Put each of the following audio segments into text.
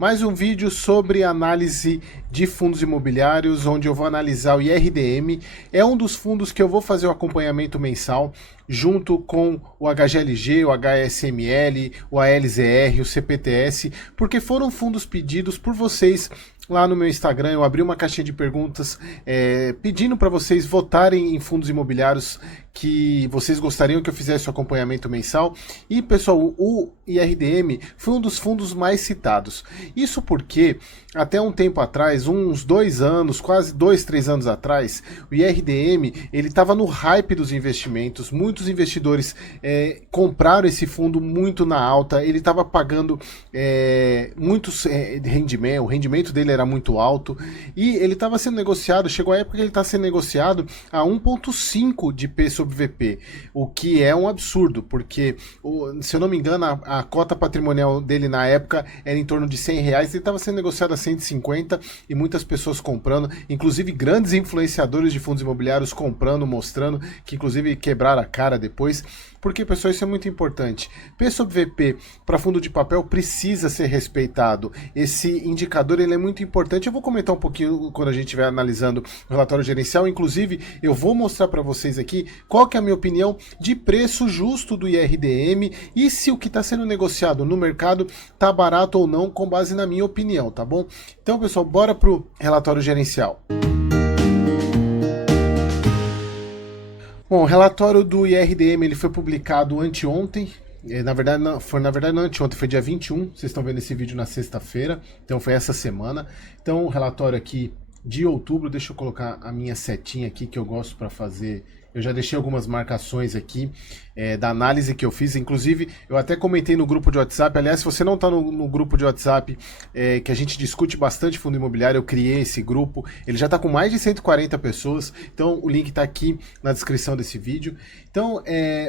mais um vídeo sobre análise de fundos imobiliários, onde eu vou analisar o IRDM. É um dos fundos que eu vou fazer o acompanhamento mensal, junto com o HGLG, o HSML, o ALZR, o CPTS, porque foram fundos pedidos por vocês lá no meu Instagram. Eu abri uma caixinha de perguntas pedindo para vocês votarem em fundos imobiliários que vocês gostariam que eu fizesse o acompanhamento mensal. E, pessoal, o IRDM foi um dos fundos mais citados. Isso porque, até um tempo atrás, uns 2 anos, quase 2, 3 anos atrás, o IRDM ele estava no hype dos investimentos. Muitos investidores compraram esse fundo muito na alta. Ele estava pagando muitos rendimento, o rendimento dele era muito alto. E ele estava sendo negociado, chegou a época que ele está sendo negociado a 1,5 de P sobre VP, o que é um absurdo, porque, se eu não me engano, a cota patrimonial dele na época era em torno de R$100, ele estava sendo negociado a 150 e muitas pessoas comprando, inclusive grandes influenciadores de fundos imobiliários comprando, mostrando, que inclusive quebraram a cara depois. Porque, pessoal, isso é muito importante. P sobre VP para fundo de papel precisa ser respeitado. Esse indicador ele é muito importante. Eu vou comentar um pouquinho quando a gente estiver analisando o relatório gerencial. Inclusive, eu vou mostrar para vocês aqui qual que é a minha opinião de preço justo do IRDM e se o que está sendo negociado no mercado está barato ou não, com base na minha opinião, tá bom? Então, pessoal, bora para o relatório gerencial. Bom, o relatório do IRDM ele foi publicado anteontem. Na verdade não anteontem, foi dia 21. Vocês estão vendo esse vídeo na sexta-feira, então foi essa semana. Então o relatório aqui de outubro, deixa eu colocar a minha setinha aqui que eu gosto para fazer. Eu já deixei algumas marcações aqui da análise que eu fiz. Inclusive, eu até comentei no grupo de WhatsApp. Aliás, se você não está no grupo de WhatsApp, que a gente discute bastante fundo imobiliário, eu criei esse grupo. Ele já está com mais de 140 pessoas. Então, o link está aqui na descrição desse vídeo. Então,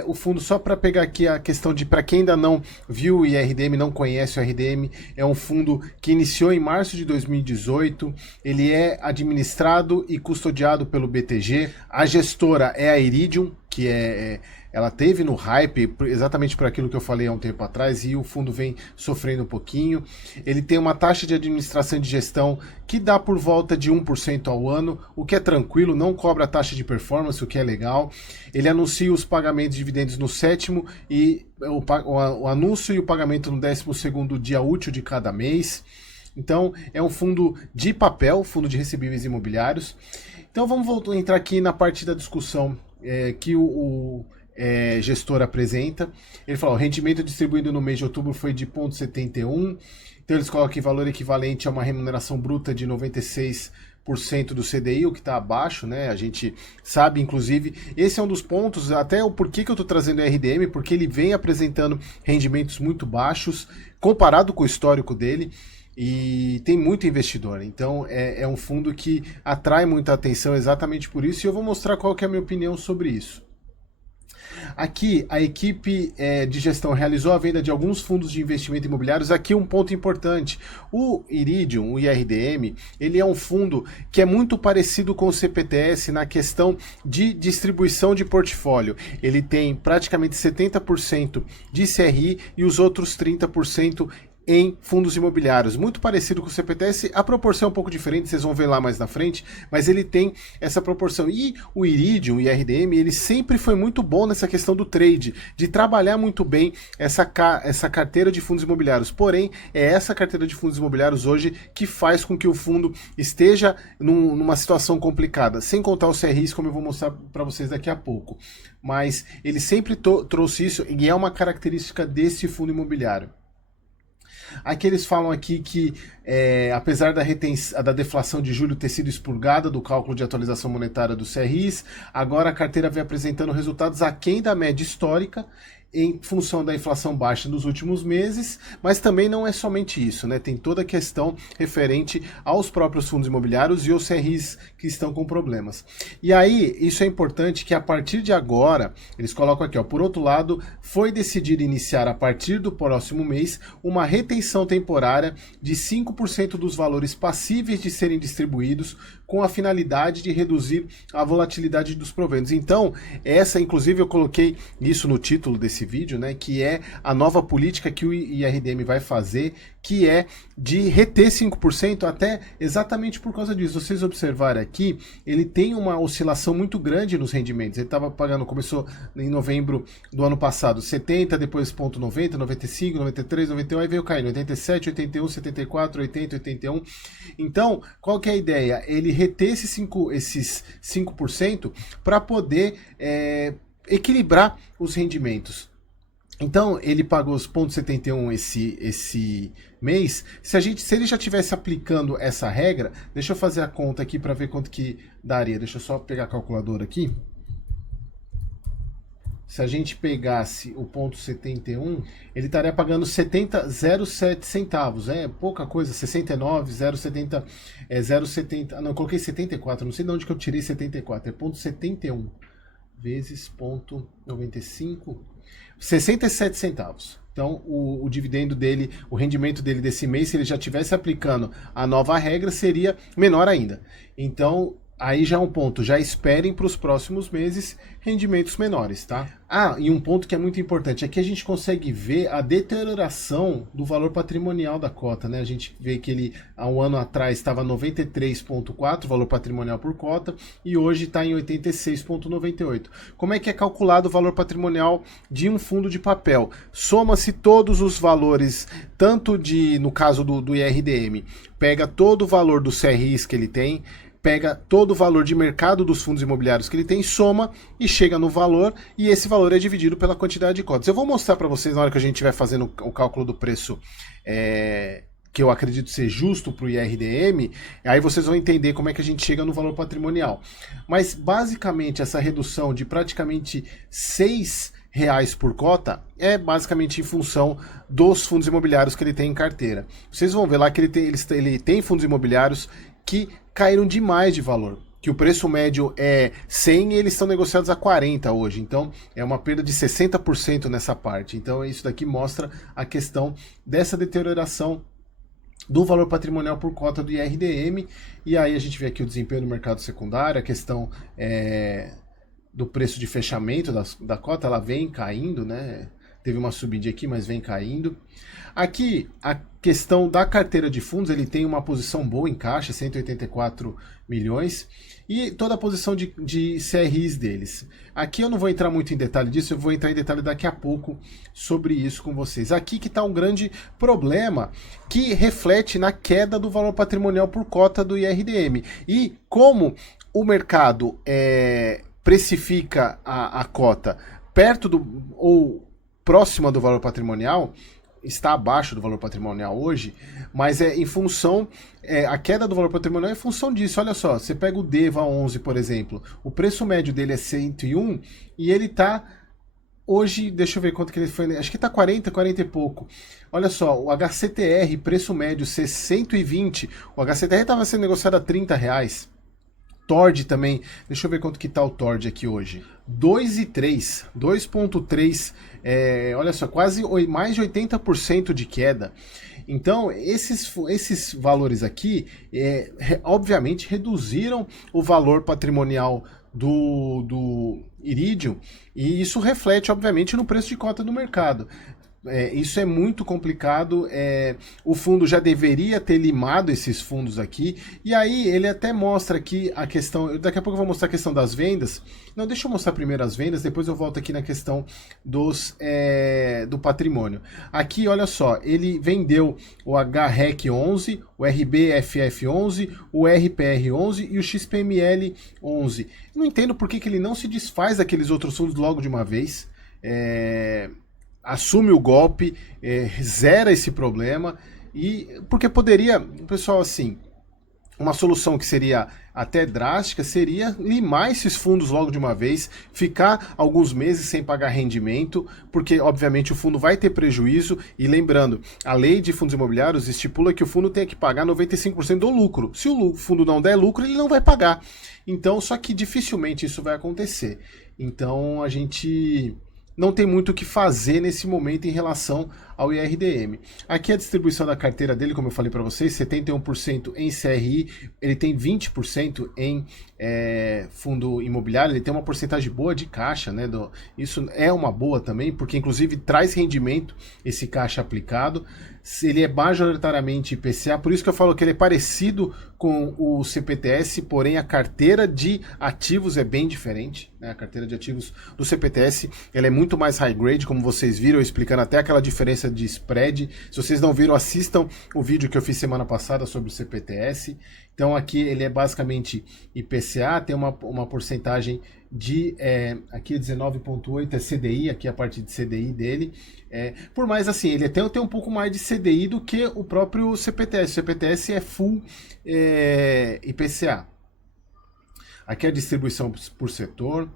o fundo, só para pegar aqui a questão de, para quem ainda não viu o IRDM, não conhece o IRDM, é um fundo que iniciou em março de 2018. Ele é administrado e custodiado pelo BTG. A gestora é a Iridium, que ela teve no hype exatamente por aquilo que eu falei há um tempo atrás, e o fundo vem sofrendo um pouquinho. Ele tem uma taxa de administração e de gestão que dá por volta de 1% ao ano, o que é tranquilo, não cobra taxa de performance, o que é legal. Ele anuncia os pagamentos de dividendos no 7º e o anúncio e o pagamento no 12º dia útil de cada mês. Então é um fundo de papel, fundo de recebíveis imobiliários. Então vamos entrar aqui na parte da discussão que o gestor apresenta. Ele fala: o rendimento distribuído no mês de outubro foi de 0,71. Então eles colocam que valor equivalente a uma remuneração bruta de 96% do CDI, o que está abaixo, né? A gente sabe, inclusive, esse é um dos pontos, até o porquê que eu estou trazendo o RDM, porque ele vem apresentando rendimentos muito baixos, comparado com o histórico dele, e tem muito investidor. Então é um fundo que atrai muita atenção exatamente por isso, e eu vou mostrar qual que é a minha opinião sobre isso. Aqui, a equipe de gestão realizou a venda de alguns fundos de investimento imobiliários. Aqui um ponto importante: o Iridium, o IRDM, ele é um fundo que é muito parecido com o CPTS na questão de distribuição de portfólio. Ele tem praticamente 70% de CRI e os outros 30% em fundos imobiliários, muito parecido com o CPTS. A proporção é um pouco diferente, vocês vão ver lá mais na frente, mas ele tem essa proporção. E o Iridium, o IRDM, ele sempre foi muito bom nessa questão do trade, de trabalhar muito bem essa carteira de fundos imobiliários. Porém, é essa carteira de fundos imobiliários hoje que faz com que o fundo esteja numa situação complicada, sem contar os CRIs, como eu vou mostrar para vocês daqui a pouco. Mas ele sempre trouxe isso, e é uma característica desse fundo imobiliário. Aqui eles falam aqui que, apesar da deflação de julho ter sido expurgada do cálculo de atualização monetária dos CRIs, agora a carteira vem apresentando resultados aquém da média histórica, em função da inflação baixa nos últimos meses, mas também não é somente isso, né? Tem toda a questão referente aos próprios fundos imobiliários e os CRIs que estão com problemas. E aí, isso é importante, que a partir de agora, eles colocam aqui, ó, por outro lado, foi decidido iniciar a partir do próximo mês uma retenção temporária de 5% dos valores passíveis de serem distribuídos, com a finalidade de reduzir a volatilidade dos proventos. Então, inclusive eu coloquei isso no título desse nesse vídeo, né, que é a nova política que o IRDM vai fazer, que é de reter 5% até exatamente por causa disso. Vocês observarem aqui, ele tem uma oscilação muito grande nos rendimentos. Ele estava pagando, começou em novembro do ano passado, 70, depois ponto 90, 95, 93, 91, aí veio caindo, 87, 81, 74, 80, 81. Então, qual que é a ideia? Ele reter esses 5% para poder equilibrar os rendimentos. Então, ele pagou os 0,71 esse mês. Se ele já estivesse aplicando essa regra, deixa eu fazer a conta aqui para ver quanto que daria. Deixa eu só pegar a calculadora aqui. Se a gente pegasse o 0,71, ele estaria pagando 70,07 centavos. É pouca coisa, 69, 0,70, 0,70. Não, eu coloquei 74, não sei de onde que eu tirei 74. É 0,71 vezes 0,95, 67 centavos. Então, o dividendo dele, o rendimento dele desse mês, se ele já estivesse aplicando a nova regra, seria menor ainda. Então, aí já é um ponto, já esperem para os próximos meses rendimentos menores, tá? Ah, e um ponto que é muito importante, aqui a gente consegue ver a deterioração do valor patrimonial da cota, né? A gente vê que ele, há um ano atrás, estava 93,4 valor patrimonial por cota, e hoje está em 86,98. Como é que é calculado o valor patrimonial de um fundo de papel? Soma-se todos os valores, tanto no caso do IRDM, pega todo o valor dos CRIs que ele tem, pega todo o valor de mercado dos fundos imobiliários que ele tem, soma e chega no valor, e esse valor é dividido pela quantidade de cotas. Eu vou mostrar para vocês na hora que a gente estiver fazendo o cálculo do preço, que eu acredito ser justo para o IRDM, aí vocês vão entender como é que a gente chega no valor patrimonial. Mas basicamente essa redução de praticamente R$6 por cota é basicamente em função dos fundos imobiliários que ele tem em carteira. Vocês vão ver lá que ele tem fundos imobiliários que caíram demais de valor, que o preço médio é 100 e eles estão negociados a 40 hoje, então é uma perda de 60% nessa parte. Então isso daqui mostra a questão dessa deterioração do valor patrimonial por cota do IRDM, e aí a gente vê aqui o desempenho no mercado secundário, a questão do preço de fechamento da cota, ela vem caindo, né? Teve uma subida aqui, mas vem caindo. Aqui, a questão da carteira de fundos, ele tem uma posição boa em caixa, 184 milhões, e toda a posição de CRIs deles. Aqui eu não vou entrar muito em detalhe disso, eu vou entrar em detalhe daqui a pouco sobre isso com vocês. Aqui que está um grande problema que reflete na queda do valor patrimonial por cota do IRDM. E como o mercado precifica a cota perto ou próxima do valor patrimonial, está abaixo do valor patrimonial hoje, mas em função, a queda do valor patrimonial é em função disso. Olha só, você pega o DEVA 11, por exemplo, o preço médio dele é 101 e ele está hoje, deixa eu ver quanto que ele foi, acho que está 40 e pouco. Olha só, o HCTR, preço médio 120, o HCTR estava sendo negociado a R$30. TORD também, deixa eu ver quanto que tá o TORD aqui hoje. 2,3, 2,3, olha só, quase mais de 80% de queda. Então, esses valores aqui, obviamente, reduziram o valor patrimonial do Iridium, e isso reflete, obviamente, no preço de cota do mercado. Isso é muito complicado, o fundo já deveria ter limado esses fundos aqui, e aí ele até mostra aqui a questão, daqui a pouco eu vou mostrar a questão das vendas, não, deixa eu mostrar primeiro as vendas, depois eu volto aqui na questão do patrimônio. Aqui, olha só, ele vendeu o HREC 11, o RBFF 11, o RPR 11 e o XPML 11. Eu não entendo por que ele não se desfaz daqueles outros fundos logo de uma vez, assume o golpe, zera esse problema, e porque poderia, pessoal, assim, uma solução que seria até drástica seria limar esses fundos logo de uma vez, ficar alguns meses sem pagar rendimento, porque obviamente o fundo vai ter prejuízo, e lembrando, a lei de fundos imobiliários estipula que o fundo tem que pagar 95% do lucro. Se o fundo não der lucro, ele não vai pagar. Então, só que dificilmente isso vai acontecer. Então a gente não tem muito o que fazer nesse momento em relação ao IRDM. Aqui a distribuição da carteira dele, como eu falei para vocês, 71% em CRI, ele tem 20% em fundo imobiliário, ele tem uma porcentagem boa de caixa, né? Isso é uma boa também, porque inclusive traz rendimento esse caixa aplicado. Ele é majoritariamente IPCA, por isso que eu falo que ele é parecido com o CPTS, porém a carteira de ativos é bem diferente, né? A carteira de ativos do CPTS ela é muito mais high grade, como vocês viram, explicando até aquela diferença de spread. Se vocês não viram, assistam o vídeo que eu fiz semana passada sobre o CPTS. Então aqui ele é basicamente IPCA, tem uma porcentagem de, aqui 19,8 é CDI, aqui a parte de CDI dele. Por mais assim, ele até tem um pouco mais de CDI do que o próprio CPTS. O CPTS é full IPCA. Aqui a distribuição por setor.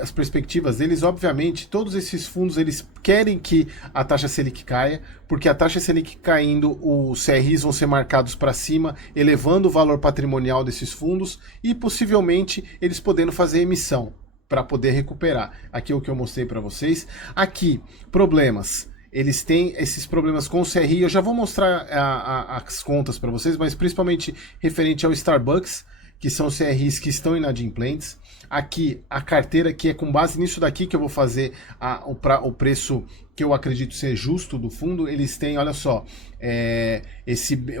As perspectivas deles, obviamente, todos esses fundos eles querem que a taxa Selic caia, porque a taxa Selic caindo, os CRIs vão ser marcados para cima, elevando o valor patrimonial desses fundos e possivelmente eles podendo fazer emissão para poder recuperar. Aqui é o que eu mostrei para vocês. Aqui, problemas. Eles têm esses problemas com o CRI, eu já vou mostrar as contas para vocês, mas principalmente referente ao Starbucks, que são CRIs que estão inadimplentes. Aqui, a carteira, que é com base nisso daqui que eu vou fazer o preço que eu acredito ser justo do fundo. Eles têm, olha só,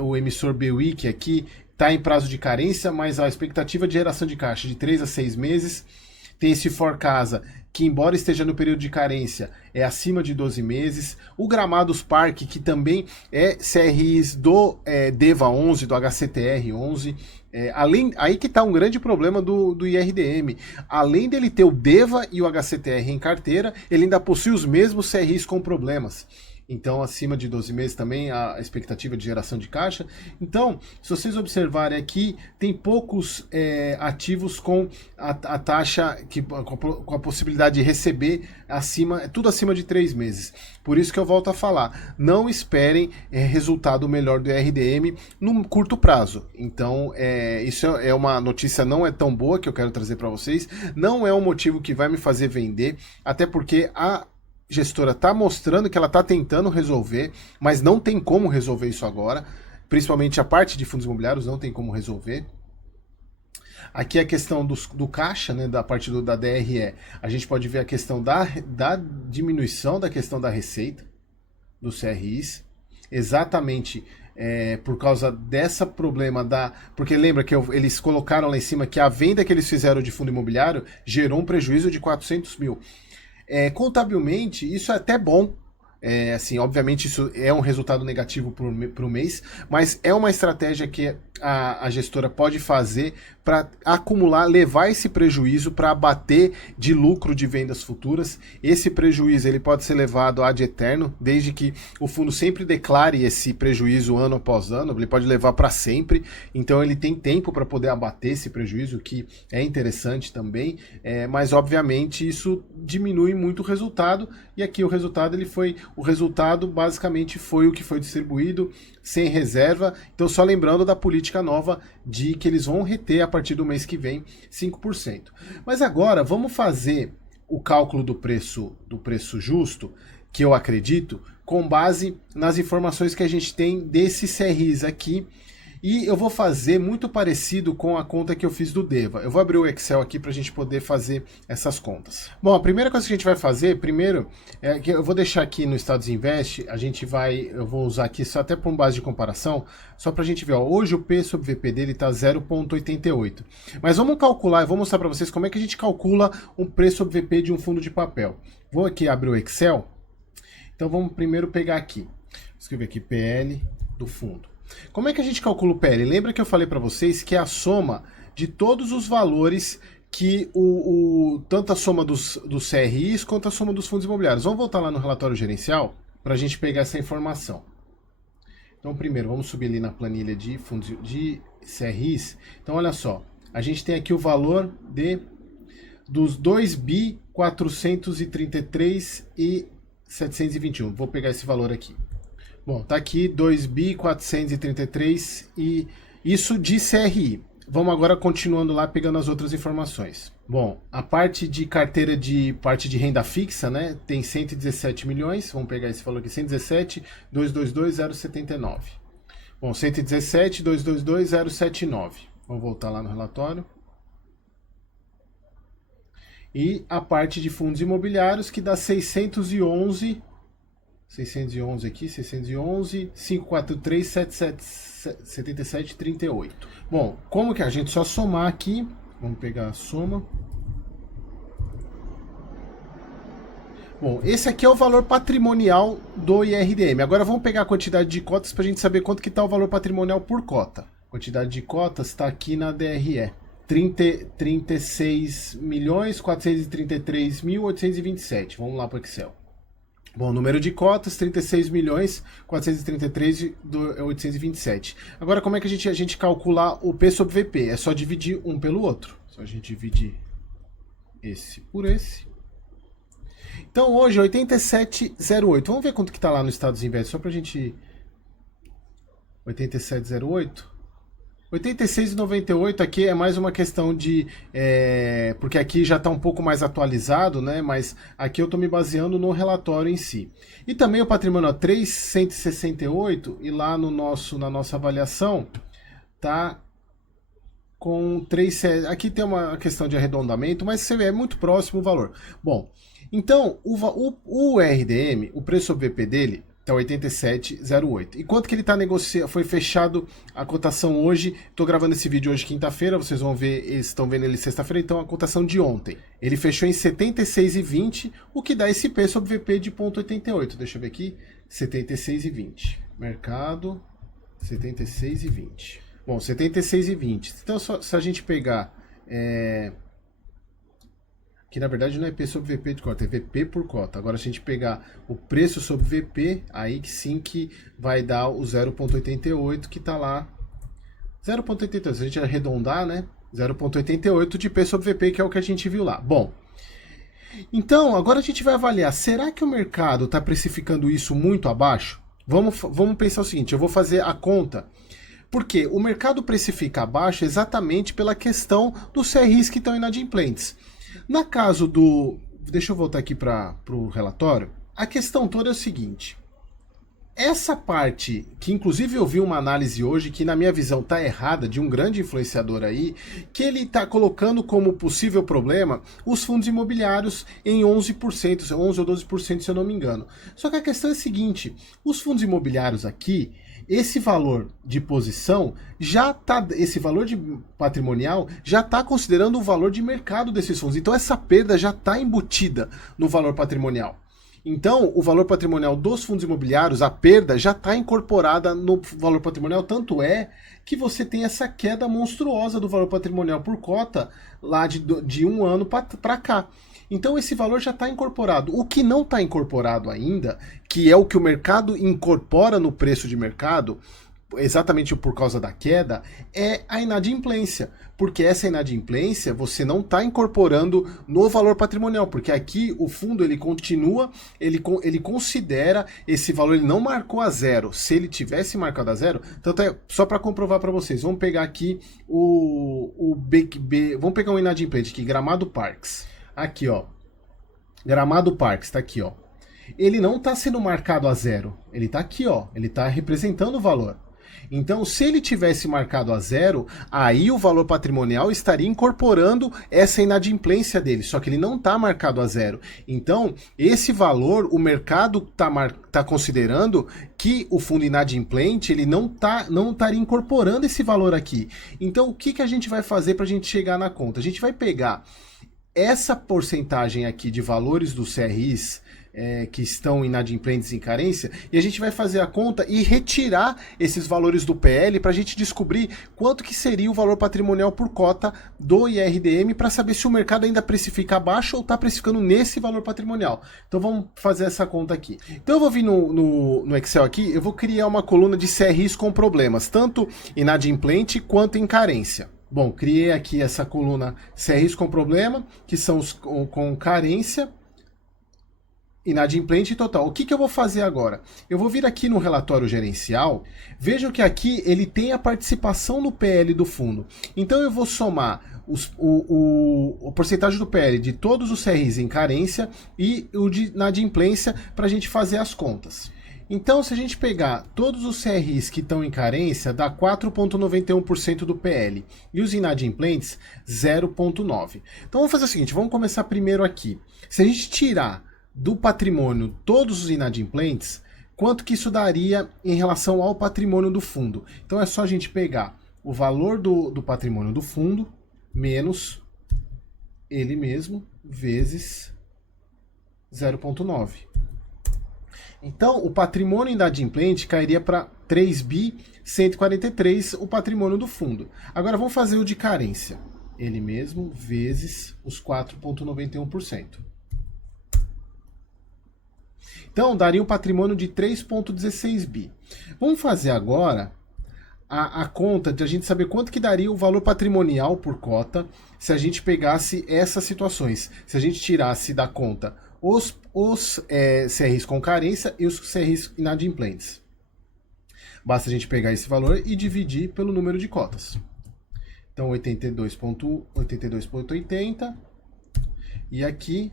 o emissor BWIC aqui está em prazo de carência, mas a expectativa de geração de caixa de 3 a 6 meses. Tem esse Forcasa, que embora esteja no período de carência, é acima de 12 meses. O Gramados Parque, que também é CRIs do DEVA 11, do HCTR 11. Aí que está um grande problema do IRDM. Além dele ter o DEVA e o HCTR em carteira, ele ainda possui os mesmos CRIs com problemas. Então, acima de 12 meses também a expectativa de geração de caixa. Então, se vocês observarem aqui, tem poucos ativos com a taxa, com a possibilidade de receber tudo acima de 3 meses. Por isso que eu volto a falar, não esperem resultado melhor do RDM no curto prazo. Então, isso é uma notícia não é tão boa que eu quero trazer para vocês. Não é um motivo que vai me fazer vender, até porque a gestora está mostrando que ela está tentando resolver, mas não tem como resolver isso agora, principalmente a parte de fundos imobiliários não tem como resolver. Aqui a questão do caixa, né, da parte da DRE, a gente pode ver a questão da diminuição da questão da receita dos CRIs, exatamente por causa dessa problema porque lembra que eles colocaram lá em cima que a venda que eles fizeram de fundo imobiliário gerou um prejuízo de 400 mil. Contabilmente, isso é até bom. Assim, obviamente isso é um resultado negativo para o mês, mas é uma estratégia que a gestora pode fazer para acumular, levar esse prejuízo para abater de lucro de vendas futuras. Esse prejuízo ele pode ser levado ad eterno, desde que o fundo sempre declare esse prejuízo ano após ano, ele pode levar para sempre, então ele tem tempo para poder abater esse prejuízo, que é interessante também, mas obviamente isso diminui muito o resultado, e aqui o resultado basicamente foi o que foi distribuído sem reserva. Então só lembrando da política nova de que eles vão reter a partir do mês que vem 5%. Mas agora vamos fazer o cálculo do preço justo, que eu acredito, com base nas informações que a gente tem desses CRIs aqui. E eu vou fazer muito parecido com a conta que eu fiz do DEVA. Eu vou abrir o Excel aqui para a gente poder fazer essas contas. Bom, a primeira coisa que a gente vai fazer, primeiro, é que eu vou deixar aqui no Status Invest, eu vou usar aqui só até por base de comparação, só para a gente ver, ó, hoje o P sobre VP dele está 0,88. Mas vamos calcular, eu vou mostrar para vocês como é que a gente calcula um preço sobre VP de um fundo de papel. Vou aqui abrir o Excel. Então vamos primeiro pegar aqui, escrever aqui PL do fundo. Como é que a gente calcula o PL? Lembra que eu falei para vocês que é a soma de todos os valores que tanto a soma dos CRIs quanto a soma dos fundos imobiliários. Vamos voltar lá no relatório gerencial para a gente pegar essa informação. Então, primeiro, vamos subir ali na planilha de fundos de CRIs. Então, olha só, a gente tem aqui o valor dos 2.433.721. Vou pegar esse valor aqui. Bom, tá aqui 2.433 e isso de CRI. vamos agora continuando lá, pegando as outras informações. Bom, a parte de carteira de parte de renda fixa, né, tem 117 milhões, vamos pegar esse valor aqui, 117.222.079. Bom, 117.222.079. Vamos voltar lá no relatório. E a parte de fundos imobiliários que dá 611 aqui, 543.7738. Bom, como que a gente só somar aqui, vamos pegar a soma. Bom, esse aqui é o valor patrimonial do IRDM. Agora vamos pegar a quantidade de cotas para a gente saber quanto que está o valor patrimonial por cota. A quantidade de cotas está aqui na DRE. 36.433.827. Vamos lá para o Excel. Bom, número de cotas, 36.433.827. Agora, como é que a gente calcula o P sobre VP? É só dividir um pelo outro. Só a gente dividir esse por esse. Então, hoje, 87,08. Vamos ver quanto que está lá no Estados Unidos, só para a gente... 87,08. 86,98 aqui é mais uma questão de... porque aqui já está um pouco mais atualizado, né? Mas aqui eu estou me baseando no relatório em si. E também o patrimônio 3,168 e lá no na nossa avaliação tá com 3... Aqui tem uma questão de arredondamento, mas você vê, é muito próximo o valor. Bom, então o RDM, o preço sobre VP dele... Tá 87,08. E quanto que ele tá negociando? Foi fechado a cotação hoje. Tô gravando esse vídeo hoje quinta-feira. Vocês vão ver, eles estão vendo ele sexta-feira. Então a cotação de ontem. Ele fechou em 76,20, o que dá esse P sobre VP de 0,88. Deixa eu ver aqui. 76,20. Mercado 76,20. Bom, 76,20. Então se a gente pegar que na verdade não é P sobre VP de cota, é VP por cota. Agora, se a gente pegar o preço sobre VP, aí sim que vai dar o 0,88 que está lá. 0,88, se a gente arredondar, né? 0,88 de P sobre VP, que é o que a gente viu lá. Bom, então agora a gente vai avaliar, será que o mercado está precificando isso muito abaixo? Vamos pensar o seguinte, eu vou fazer a conta. Porque o mercado precifica abaixo exatamente pela questão dos CRIs que estão inadimplentes. Na caso do... Deixa eu voltar aqui para o relatório. A questão toda é o seguinte. Essa parte, que inclusive eu vi uma análise hoje, que na minha visão está errada, de um grande influenciador aí, que ele está colocando como possível problema os fundos imobiliários em 11%, 11 ou 12% se eu não me engano. Só que a questão é a seguinte, os fundos imobiliários aqui, esse valor de posição já tá, esse valor de patrimonial já está considerando o valor de mercado desses fundos. Então essa perda já está embutida no valor patrimonial. Então o valor patrimonial dos fundos imobiliários, a perda já está incorporada no valor patrimonial, tanto é que você tem essa queda monstruosa do valor patrimonial por cota lá de um ano para cá. Então esse valor já está incorporado. O que não está incorporado ainda, que é o que o mercado incorpora no preço de mercado, exatamente por causa da queda, é a inadimplência. Porque essa inadimplência você não está incorporando no valor patrimonial, porque aqui o fundo ele continua, ele considera esse valor, ele não marcou a zero. Se ele tivesse marcado a zero, tanto é, só para comprovar para vocês, vamos pegar aqui vamos pegar um inadimplente aqui, Gramado Parques. Aqui, ó, Gramado Parques, tá aqui, ó. Ele não tá sendo marcado a zero, ele tá aqui, ó, ele tá representando o valor. Então, se ele tivesse marcado a zero, aí o valor patrimonial estaria incorporando essa inadimplência dele, só que ele não tá marcado a zero. Então, esse valor, o mercado tá considerando que o fundo inadimplente, ele não estaria incorporando esse valor aqui. Então, o que a gente vai fazer para a gente chegar na conta? A gente vai pegar essa porcentagem aqui de valores dos CRIs que estão inadimplentes em carência, e a gente vai fazer a conta e retirar esses valores do PL para a gente descobrir quanto que seria o valor patrimonial por cota do IRDM para saber se o mercado ainda precifica abaixo ou está precificando nesse valor patrimonial. Então vamos fazer essa conta aqui. Então eu vou vir no Excel aqui, eu vou criar uma coluna de CRIs com problemas, tanto inadimplente quanto em carência. Bom, criei aqui essa coluna CRIs com problema, que são os com carência. inadimplente total. O que eu vou fazer agora? Eu vou vir aqui no relatório gerencial, vejam que aqui ele tem a participação no PL do fundo. Então eu vou somar a porcentagem do PL de todos os CRIs em carência e o de inadimplência para a gente fazer as contas. Então, se a gente pegar todos os CRIs que estão em carência, dá 4,91% do PL. E os inadimplentes, 0,9%. Então, vamos fazer o seguinte, vamos começar primeiro aqui. Se a gente tirar do patrimônio todos os inadimplentes, quanto que isso daria em relação ao patrimônio do fundo? Então, é só a gente pegar o valor do patrimônio do fundo, menos ele mesmo, vezes 0,9. Então, o patrimônio inadimplente cairia para 3.143, o patrimônio do fundo. Agora, vamos fazer o de carência. Ele mesmo, vezes os 4,91%. Então, daria um patrimônio de 3,16 bi. Vamos fazer agora a conta de a gente saber quanto que daria o valor patrimonial por cota se a gente pegasse essas situações. Se a gente tirasse da conta os CRIs com carência e os CRIs inadimplentes. Basta a gente pegar esse valor e dividir pelo número de cotas. Então, 82,80 e aqui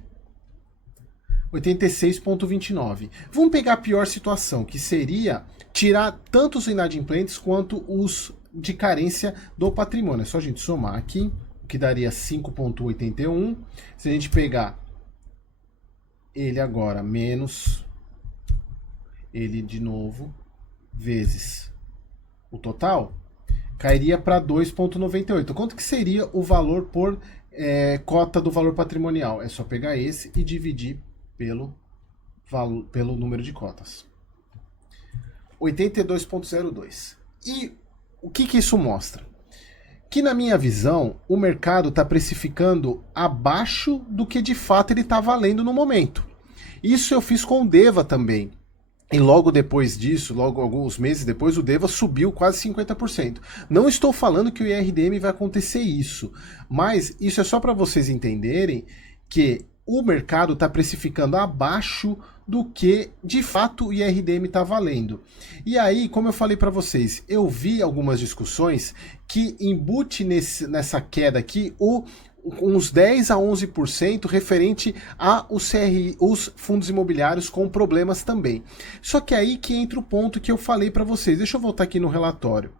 86,29. Vamos pegar a pior situação, que seria tirar tanto os inadimplentes quanto os de carência do patrimônio. É só a gente somar aqui, que daria 5,81. Se a gente pegar ele agora menos ele de novo, vezes o total, cairia para 2,98. Quanto que seria o valor por cota do valor patrimonial? É só pegar esse e dividir pelo número de cotas. 82,02. E o que isso mostra? Que, na minha visão, o mercado está precificando abaixo do que de fato ele está valendo no momento. Isso eu fiz com o Deva também. E logo depois disso, logo alguns meses depois, o Deva subiu quase 50%. Não estou falando que o IRDM vai acontecer isso, mas isso é só para vocês entenderem que o mercado está precificando abaixo do que de fato o IRDM está valendo. E aí, como eu falei para vocês, eu vi algumas discussões que embute nessa queda aqui uns 10 a 11% referente aos os fundos imobiliários com problemas também. Só que aí que entra o ponto que eu falei para vocês. Deixa eu voltar aqui no relatório.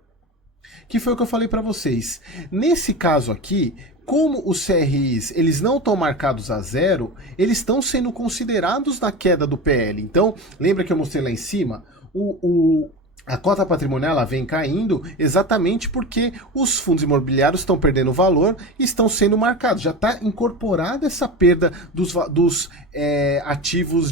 Que foi o que eu falei para vocês. Nesse caso aqui, como os CRIs eles não estão marcados a zero, eles estão sendo considerados na queda do PL. Então, lembra que eu mostrei lá em cima? A cota patrimonial ela vem caindo exatamente porque os fundos imobiliários estão perdendo valor e estão sendo marcados. Já está incorporada essa perda dos ativos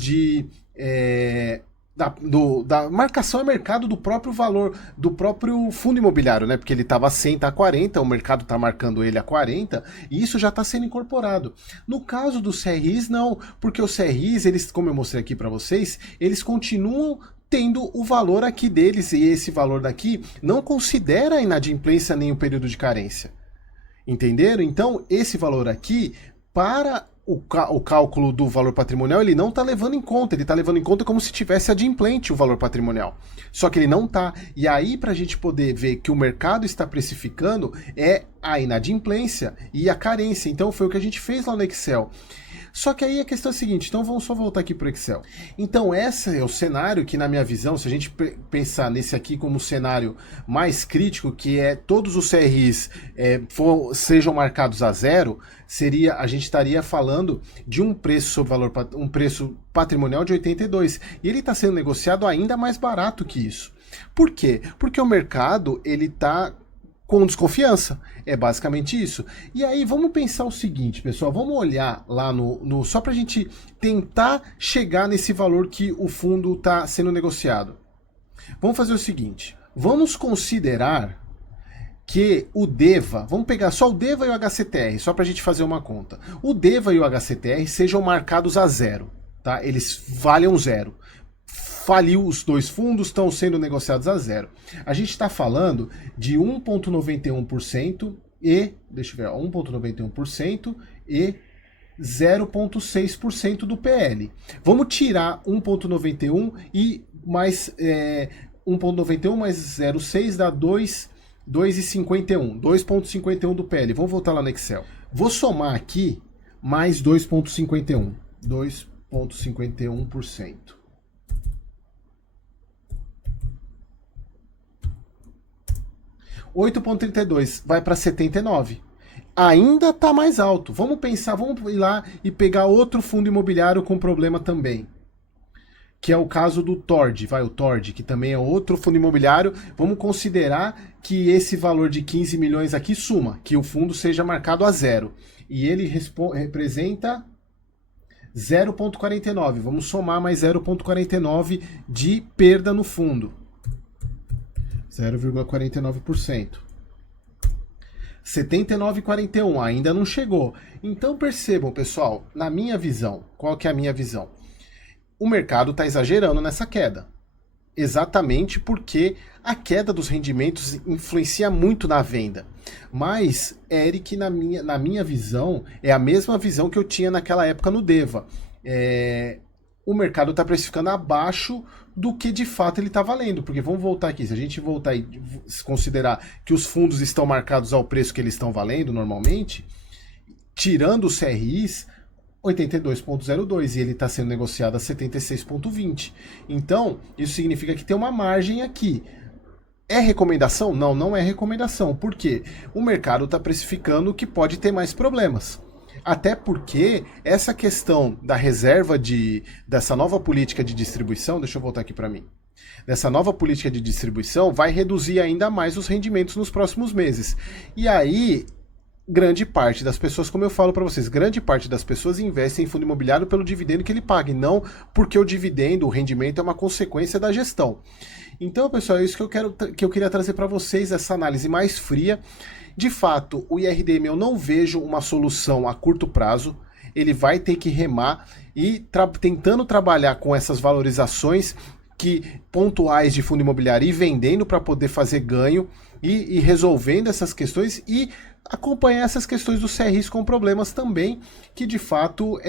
da marcação a mercado do próprio valor do próprio fundo imobiliário, né? Porque ele estava a 100, está a 40, o mercado está marcando ele a 40 e isso já está sendo incorporado. No caso dos CRIs, não, porque os CRIs, eles, como eu mostrei aqui para vocês, eles continuam tendo o valor aqui deles e esse valor daqui não considera a inadimplência nem o período de carência. Entenderam? Então, esse valor aqui, para o cálculo do valor patrimonial, ele não está levando em conta, ele está levando em conta como se tivesse adimplente o valor patrimonial. Só que ele não está. E aí, para a gente poder ver que o mercado está precificando, é a inadimplência e a carência. Então, foi o que a gente fez lá no Excel. Só que aí a questão é a seguinte, então vamos só voltar aqui para o Excel. Então esse é o cenário que, na minha visão, se a gente pensar nesse aqui como um cenário mais crítico, que é todos os CRIs sejam marcados a zero, a gente estaria falando de um preço sobre valor, um preço patrimonial de 82. E ele está sendo negociado ainda mais barato que isso. Por quê? Porque o mercado ele está com desconfiança. É basicamente isso. E aí, vamos pensar o seguinte, pessoal. Vamos olhar lá só para a gente tentar chegar nesse valor que o fundo está sendo negociado. Vamos fazer o seguinte. Vamos considerar que o DEVA, vamos pegar só o DEVA e o HCTR, só para a gente fazer uma conta. O DEVA e o HCTR sejam marcados a zero, tá? Eles valham zero. Faliu os dois fundos, estão sendo negociados a zero. A gente está falando de 1,91% e, deixa eu ver, 1,91% e 0,6% do PL. Vamos tirar 1,91 e mais 1,91 mais 0,6 dá 2,51. 2,51 do PL. Vamos voltar lá no Excel. Vou somar aqui mais 2,51. 2,51%. 8,32 vai para 79. Ainda está mais alto. Vamos pensar, vamos ir lá e pegar outro fundo imobiliário com problema também. Que é o caso do Tord, o Tord, que também é outro fundo imobiliário. Vamos considerar que esse valor de 15 milhões aqui suma, que o fundo seja marcado a zero. E ele representa 0,49. Vamos somar mais 0,49 de perda no fundo. 0,49%. 79,41 ainda não chegou. Então percebam, pessoal, na minha visão, qual que é a minha visão? O mercado está exagerando nessa queda. Exatamente porque a queda dos rendimentos influencia muito na venda. Mas, Eric, na minha visão, é a mesma visão que eu tinha naquela época no Deva. O mercado está precificando abaixo do que de fato ele está valendo. Porque vamos voltar aqui, se a gente voltar e considerar que os fundos estão marcados ao preço que eles estão valendo normalmente, tirando os CRIs, 82,02 e ele está sendo negociado a 76,20. Então, isso significa que tem uma margem aqui. É recomendação? Não, não é recomendação. Por quê? O mercado está precificando que pode ter mais problemas. Até porque essa questão da reserva dessa nova política de distribuição, deixa eu voltar aqui para mim, dessa nova política de distribuição vai reduzir ainda mais os rendimentos nos próximos meses. E aí, grande parte das pessoas, como eu falo para vocês, grande parte das pessoas investem em fundo imobiliário pelo dividendo que ele paga, e não porque o dividendo, o rendimento é uma consequência da gestão. Então, pessoal, é isso que eu queria trazer para vocês, essa análise mais fria. De fato, o IRDM eu não vejo uma solução a curto prazo. Ele vai ter que remar e tentando trabalhar com essas valorizações pontuais de fundo imobiliário e vendendo para poder fazer ganho e resolvendo essas questões e acompanhar essas questões dos CRIs com problemas também, que de fato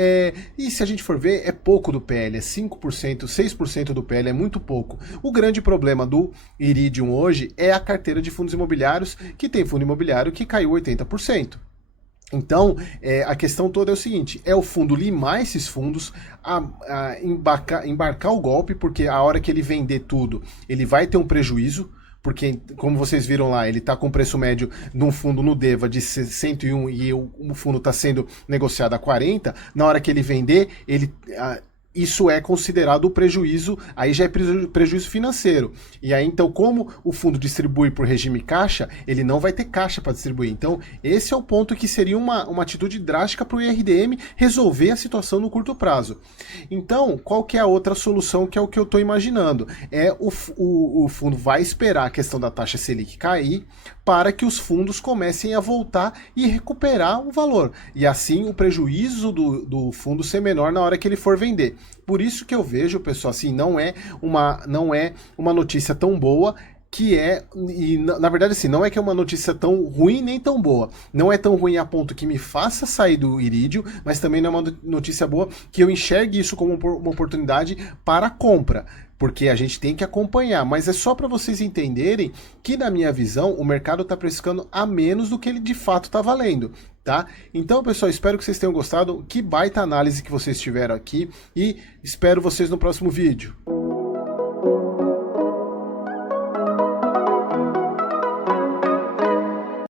e se a gente for ver, é pouco do PL, é 5%, 6% do PL, é muito pouco. O grande problema do Iridium hoje é a carteira de fundos imobiliários, que tem fundo imobiliário que caiu 80%. Então, a questão toda é o seguinte, é o fundo limar esses fundos, embarcar o golpe, porque a hora que ele vender tudo, ele vai ter um prejuízo, porque, como vocês viram lá, ele está com preço médio de um fundo no Deva de 101 e o fundo está sendo negociado a 40, na hora que ele vender, isso é considerado o prejuízo, aí já é prejuízo financeiro. E aí, então, como o fundo distribui por regime caixa, ele não vai ter caixa para distribuir. Então, esse é o ponto que seria uma atitude drástica para o IRDM resolver a situação no curto prazo. Então, qual que é a outra solução, que é o que eu estou imaginando? O fundo vai esperar a questão da taxa Selic cair para que os fundos comecem a voltar e recuperar o valor. E assim, o prejuízo do fundo ser menor na hora que ele for vender. Por isso que eu vejo, pessoal, assim, não é uma notícia tão boa, e na verdade assim, não é que é uma notícia tão ruim nem tão boa. Não é tão ruim a ponto que me faça sair do Iridium, mas também não é uma notícia boa que eu enxergue isso como uma oportunidade para compra. Porque a gente tem que acompanhar, mas é só para vocês entenderem que, na minha visão, o mercado está precificando a menos do que ele de fato está valendo, tá? Então, pessoal, espero que vocês tenham gostado. Que baita análise que vocês tiveram aqui e espero vocês no próximo vídeo.